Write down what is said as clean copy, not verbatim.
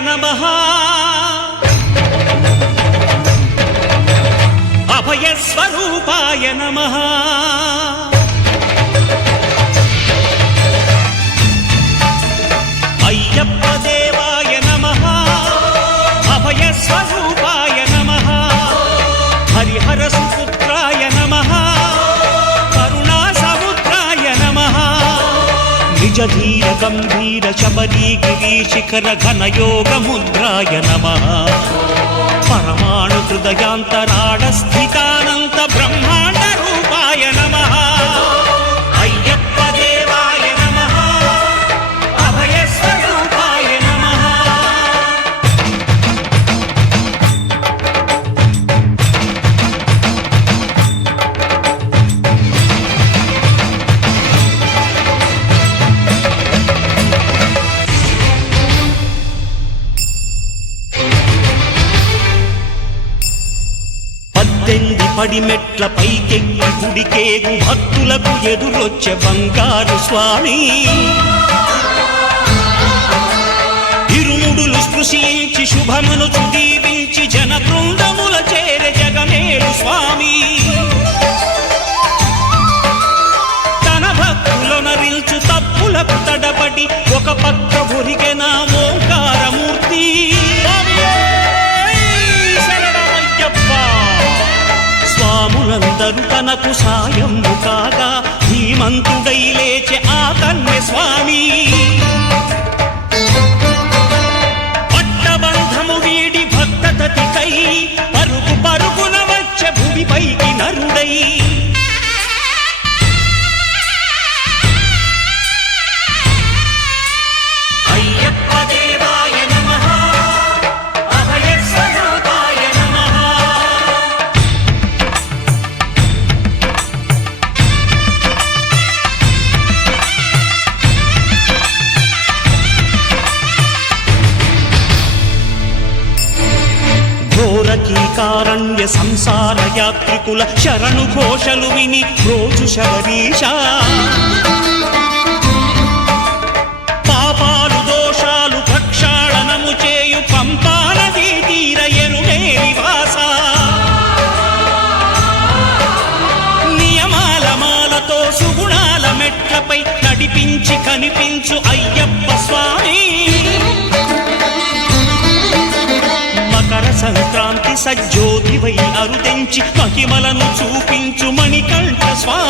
నమః అభయస్వరూపాయ నమః అయ్యప్ప దేవాయ నమః అభయస్వరూపాయ నమః హరిహర సుపుత్రాయ నమః కరుణా సముద్రాయ నమః నిజ ధీర గంభీర శబరీ గిరీశిఖర ఘనయోగ ముద్రాయ నమః పరమాణు హృదయాంతరాళ స్థితానంత బ్రహ్మాండ రూపాయ నమః అయ్యప్ప దేవాయ నమః అభయస్వరూపాయ నమః పడిమెట్ల పైకెక్కి గుడికేగు భక్తులకు ఎదురొచ్చే బంగారు స్వామి ఇరుముడులు స్పృశించి శుభమును దీవించి జన బృందముల చేరే జగమేలు స్వామి తన భక్తులొనరిల్చు తప్పులకు తడబడి ఒక పక్క ఒరిగెన ఓంకారమూర్తి స్వాములందరూ తనకు సాయము కాగా ధీమంతుడై లేచే ఆ కన్య స్వామి పట్టబంధము వీడి భక్తతతికై పరుగు పరుగున వచ్చే భూమిపైకి నరుడై అయ్యప్ప దేవాయ నమః అభయస్వరూపాయ నమః ఘోరకీకారణ్య సంసార యాత్రికుల శరణు ఘోషలు విని రోజు శబరీష పాపాలు దోషాలు ప్రక్షాళనము చేయు పంపా నదీ తీర ఎరుమే నివాస నియమాల మాలతో సుగుణాల మెట్లపై నడిపించి కనిపించు అయ్యప్ప స్వామి మకర సంక్రాంతి సజ్జోతివై అరుదెంచి మహిమలను చూపించు మణికంఠ స్వామి